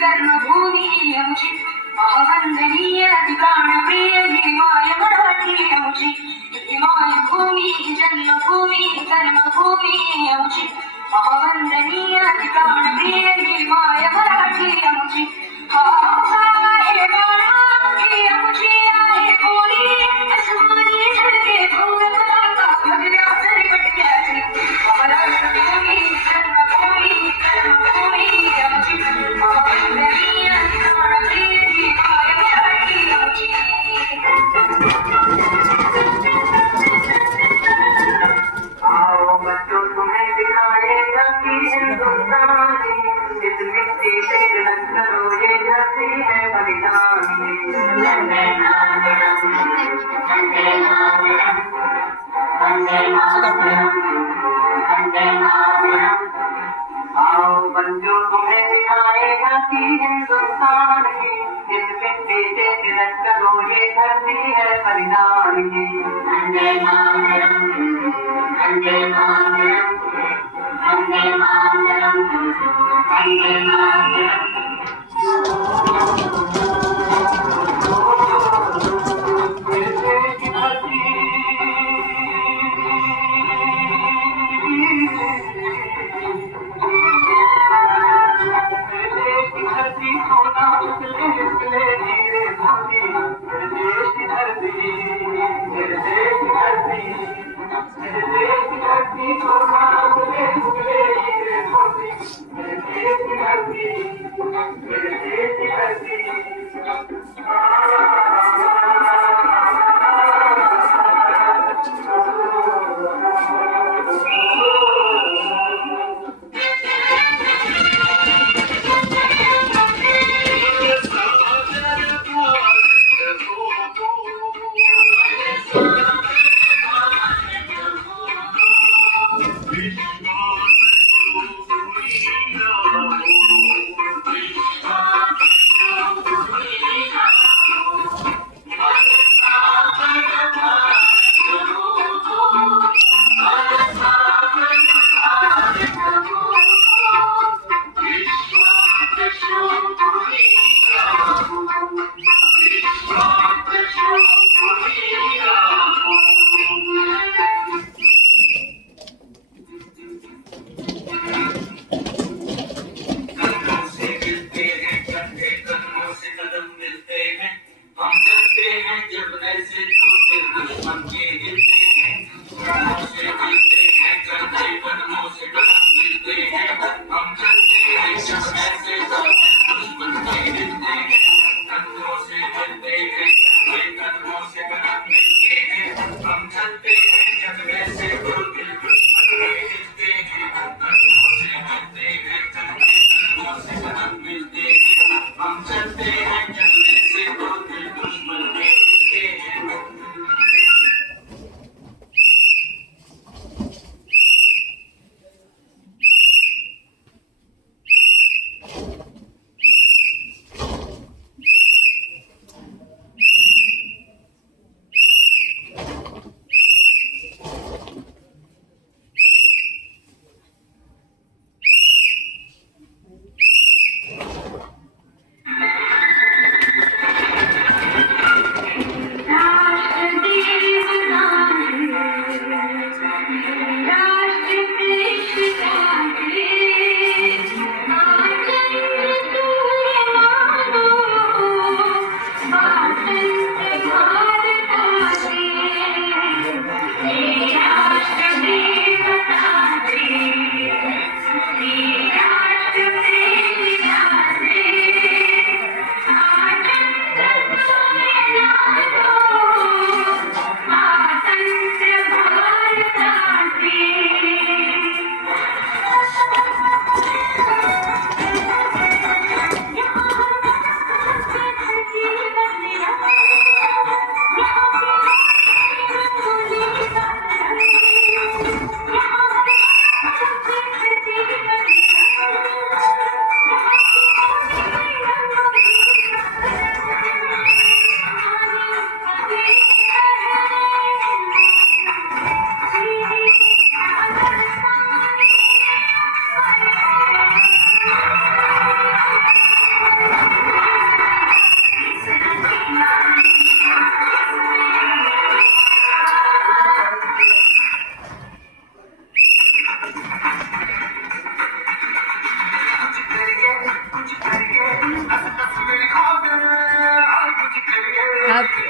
कर्मभूमी आमची महावंदनीय प्राणप्रिय ही माय मराठी आमची ही मायभूमी जन्मभूमी कर्मभूमी आमची महावंदनीय प्राणप्रिय ही माय मराठी आमची आहे बाळा ही आमची आहे कोणी अस्मानी झळके फूल पताका भगव्या सरपटक्याची महाराष्ट्रभूमी जन्मभूमी कर्मभूमी आमची महावंदनीय प्राणप्रिय ही माय मराठी आमची आओ बच्चों तुम्हें दिखाएगा कि हिंदुस्तानी इस मिट्टी से जलन करो ये धरती है बलिदानी वंदे मातरम वंदे मातरम वंदे मातरम वंदे मातरम आओ बच्चों तुम्हें दिखाएगा कि हिंदुस्तानी इस मिट्टी से जलन करो ये धरती है बलिदानी वंदे मातरम वंदे मातरम वंदे मातरम वंदे मातरम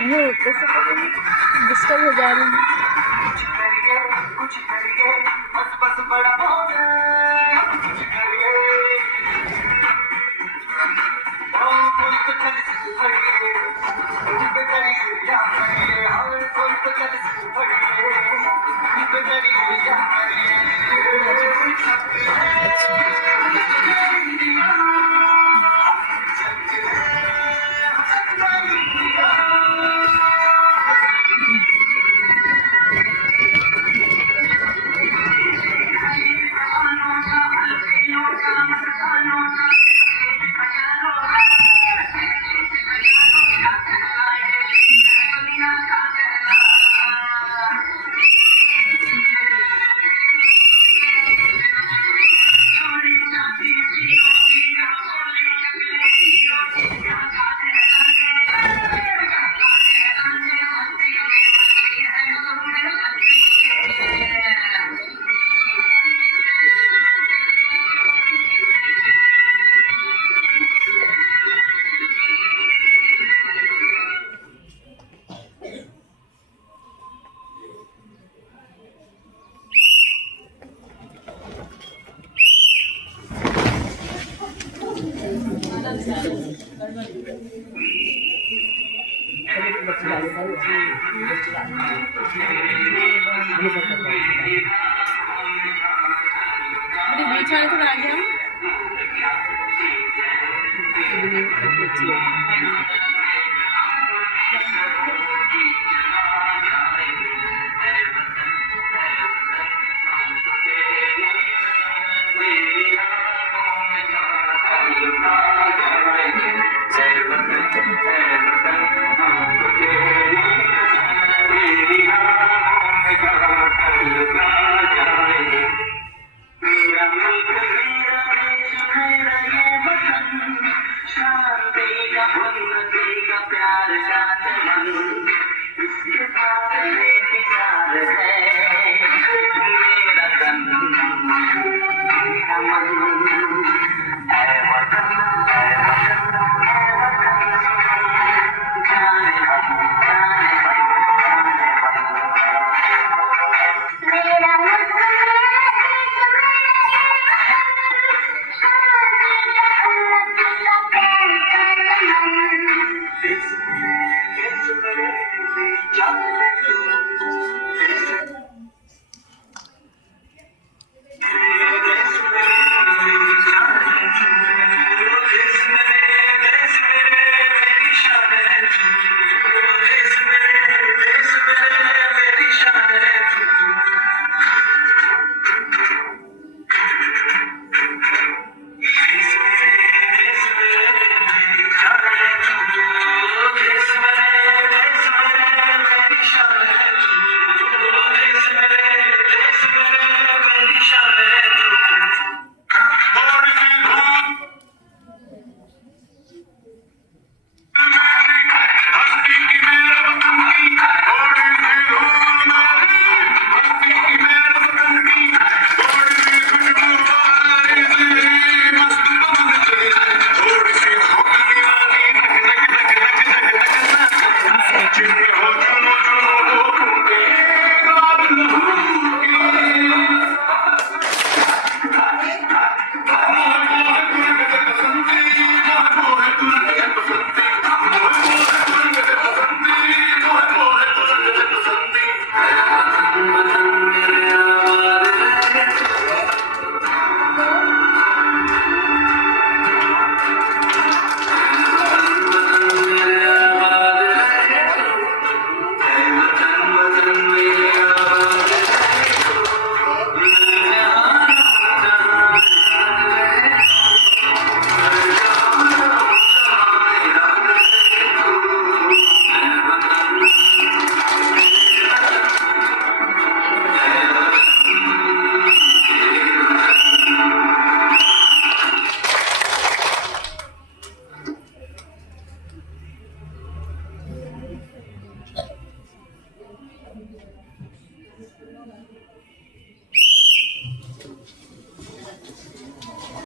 वो कैसे डिस्टर्ब हो जा रही है। कुछ करिए बस बस बड़ा हो गया कुछ करिए ओ कोई तो चल खड़िए पे करी या करिए हर कोई तो चल खड़िए पे करी या बीच वाले थोड़ा आगे हम